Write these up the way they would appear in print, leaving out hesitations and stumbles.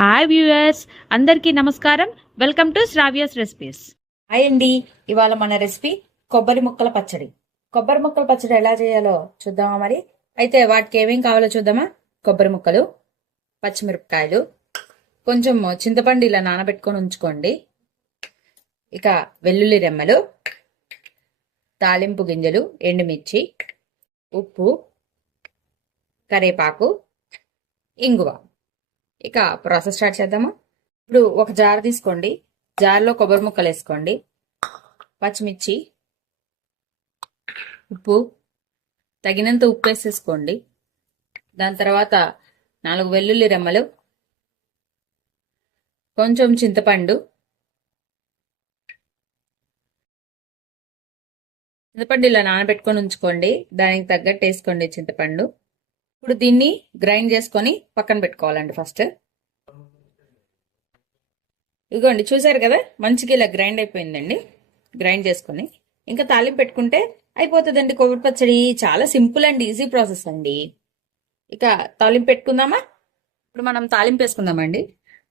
Hi viewers, అందరికీ నమస్కారం. Welcome to Sravya's recipes. Hi అండి. ఇవాళ మన రెసిపీ కొబ్బరి ముక్కల పచ్చడి. కొబ్బరి ముక్కల పచ్చడి ఎలా చేయాలో చూద్దామా మరి? అయితే వాటికి ఏమేం కావాలో చూద్దామా? కొబ్బరి ముక్కలు, పచ్చిమిరపకాయలు, కొంచెం చింతపండు ఇలా నానబెట్టుకొని ఉంచుకోండి. ఇక వెల్లుల్లి రెమ్మలు, తాలింపు గింజలు, ఎండుమిర్చి, ఉప్పు, కరేపాకు, ఇంగువ. ఇక ప్రాసెస్ స్టార్ట్ చేద్దామా? ఇప్పుడు ఒక జార్ తీసుకోండి. జార్లో కొబ్బరి ముక్కలు వేసుకోండి, పచ్చిమిర్చి, ఉప్పు, తగినంత ఉప్పు వేసేసుకోండి. దాని తర్వాత 4 వెల్లుల్లి రెమ్మలు, కొంచెం చింతపండు ఇలా నానబెట్టుకొని ఉంచుకోండి. దానికి తగ్గట్టు వేసుకోండి చింతపండు. ఇప్పుడు దీన్ని గ్రైండ్ చేసుకొని పక్కన పెట్టుకోవాలండి. ఫస్ట్ ఇదిగోండి, చూసారు కదా, మంచిగా ఇలా గ్రైండ్ అయిపోయిందండి. గ్రైండ్ చేసుకొని ఇంకా తాలింపు పెట్టుకుంటే అయిపోతుందండి కొబ్బరి పచ్చడి. చాలా సింపుల్ అండ్ ఈజీ ప్రాసెస్ అండి. ఇక తాలింపు పెట్టుకుందామా? ఇప్పుడు మనం తాలింపు వేసుకుందామండి.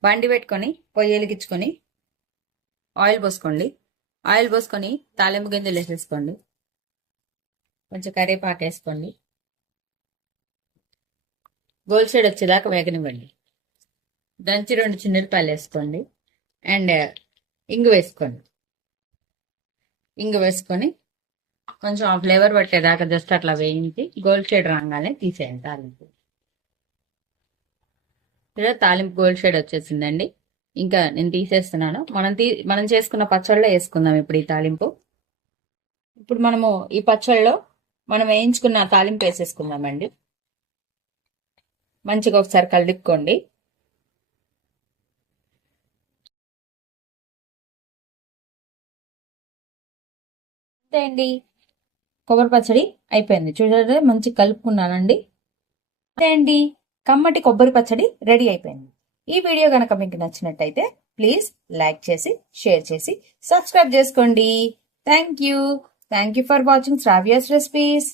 బండి పెట్టుకొని పొయ్యి వెలిగించుకొని ఆయిల్ పోసుకోండి. ఆయిల్ పోసుకొని తాలింపు గింజలు వేసేసుకోండి. కొంచెం కరివేపాకు వేసుకోండి. గోల్డ్ షేడ్ వచ్చేదాకా వేగనివ్వండి. దంచి 2 చిన్నపాయలు వేసుకోండి. అండ్ ఇంగు వేసుకోండి. ఇంగు వేసుకొని కొంచెం ఆ ఫ్లేవర్ పట్టేదాకా జస్ట్ అట్లా వేయించి గోల్డ్ షేడ్ రాగానే తీసేయండి తాలింపు. ఇలా తాలింపు గోల్డ్ షేడ్ వచ్చేసిందండి. ఇంకా నేను తీసేస్తున్నాను. మనం చేసుకున్న పచ్చళ్ళలో వేసుకుందాం ఇప్పుడు ఈ తాలింపు. ఇప్పుడు మనము ఈ పచ్చళ్ళలో మనం వేయించుకున్న తాలింపు వేసేసుకుందామండి. మంచిగా ఒకసారి కలుపుకోండి. అంతే అండి, కొబ్బరి పచ్చడి అయిపోయింది. చూడండి, మంచిగా కలుపుకున్నానండి. అంతే అండి, కమ్మటి కొబ్బరి పచ్చడి రెడీ అయిపోయింది. ఈ వీడియో కనుక మీకు నచ్చినట్టయితే ప్లీజ్ లైక్ చేసి, షేర్ చేసి, సబ్స్క్రైబ్ చేసుకోండి. Thank you for watching Sravya's recipes.